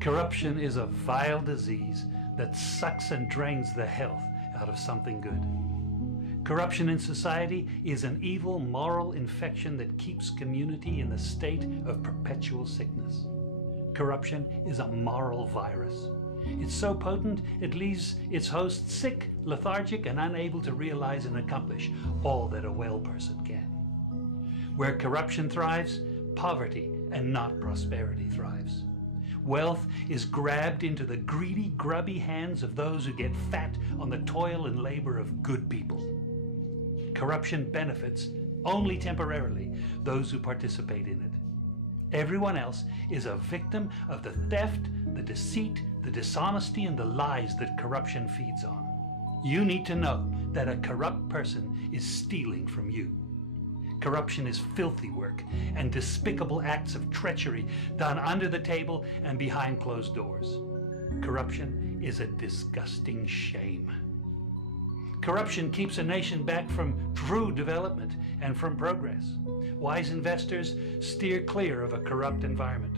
Corruption is a vile disease that sucks and drains the health out of something good. Corruption in society is an evil moral infection that keeps community in the state of perpetual sickness. Corruption is a moral virus. It's so potent it leaves its host sick, lethargic, and unable to realize and accomplish all that a well person can. Where corruption thrives, poverty and not prosperity thrives. Wealth is grabbed into the greedy, grubby hands of those who get fat on the toil and labor of good people. Corruption benefits only temporarily those who participate in it. Everyone else is a victim of the theft, the deceit, the dishonesty, and the lies that corruption feeds on. You need to know that a corrupt person is stealing from you. Corruption is filthy work and despicable acts of treachery done under the table and behind closed doors. Corruption is a disgusting shame. Corruption keeps a nation back from true development and from progress. Wise investors steer clear of a corrupt environment.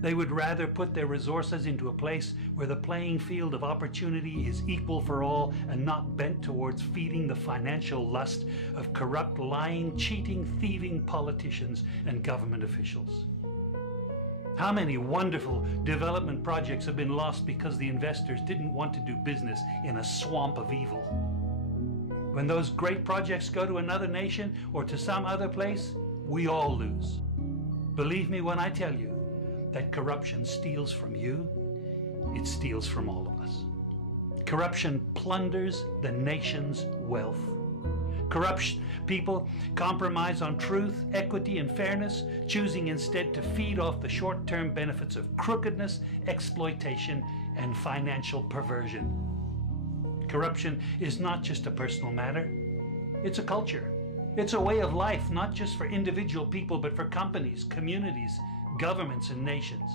They would rather put their resources into a place where the playing field of opportunity is equal for all and not bent towards feeding the financial lust of corrupt, lying, cheating, thieving politicians and government officials. How many wonderful development projects have been lost because the investors didn't want to do business in a swamp of evil? When those great projects go to another nation or to some other place, we all lose. Believe me when I tell you that corruption steals from you, it steals from all of us. Corruption plunders the nation's wealth. Corrupt people compromise on truth, equity, and fairness, choosing instead to feed off the short-term benefits of crookedness, exploitation, and financial perversion. Corruption is not just a personal matter, it's a culture. It's a way of life, not just for individual people, but for companies, communities, governments, and nations.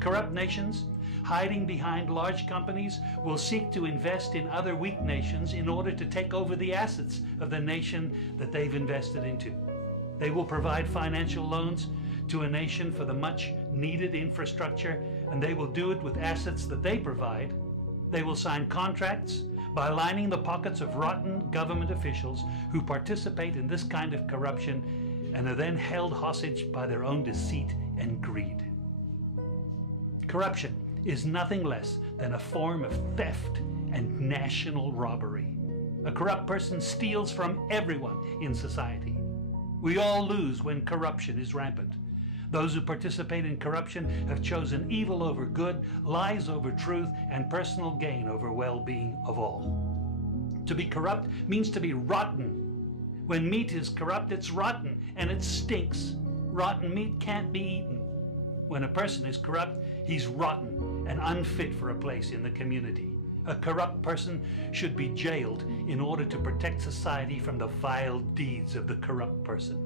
Corrupt nations, hiding behind large companies, will seek to invest in other weak nations in order to take over the assets of the nation that they've invested into. They will provide financial loans to a nation for the much needed infrastructure, and they will do it with assets that they provide. They will sign contracts by lining the pockets of rotten government officials who participate in this kind of corruption and are then held hostage by their own deceit and greed. Corruption is nothing less than a form of theft and national robbery. A corrupt person steals from everyone in society. We all lose when corruption is rampant. Those who participate in corruption have chosen evil over good, lies over truth, and personal gain over well-being of all. To be corrupt means to be rotten. When meat is corrupt, it's rotten, and it stinks. Rotten meat can't be eaten. When a person is corrupt, he's rotten and unfit for a place in the community. A corrupt person should be jailed in order to protect society from the vile deeds of the corrupt person.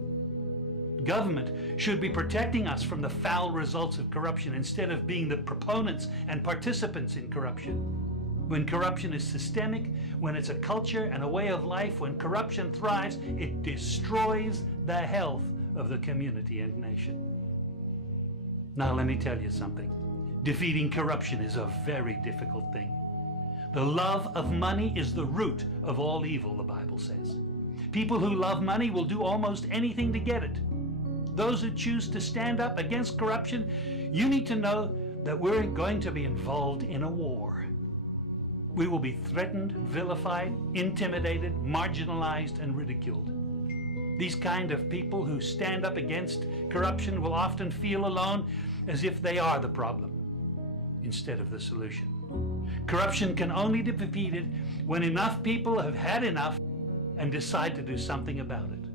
Government should be protecting us from the foul results of corruption instead of being the proponents and participants in corruption. When corruption is systemic, when it's a culture and a way of life, when corruption thrives, it destroys the health of the community and nation. Now let me tell you something. Defeating corruption is a very difficult thing. The love of money is the root of all evil, the Bible says. People who love money will do almost anything to get it. Those who choose to stand up against corruption, you need to know that we're going to be involved in a war. We will be threatened, vilified, intimidated, marginalized, and ridiculed. These kind of people who stand up against corruption will often feel alone, as if they are the problem instead of the solution. Corruption can only be defeated when enough people have had enough and decide to do something about it.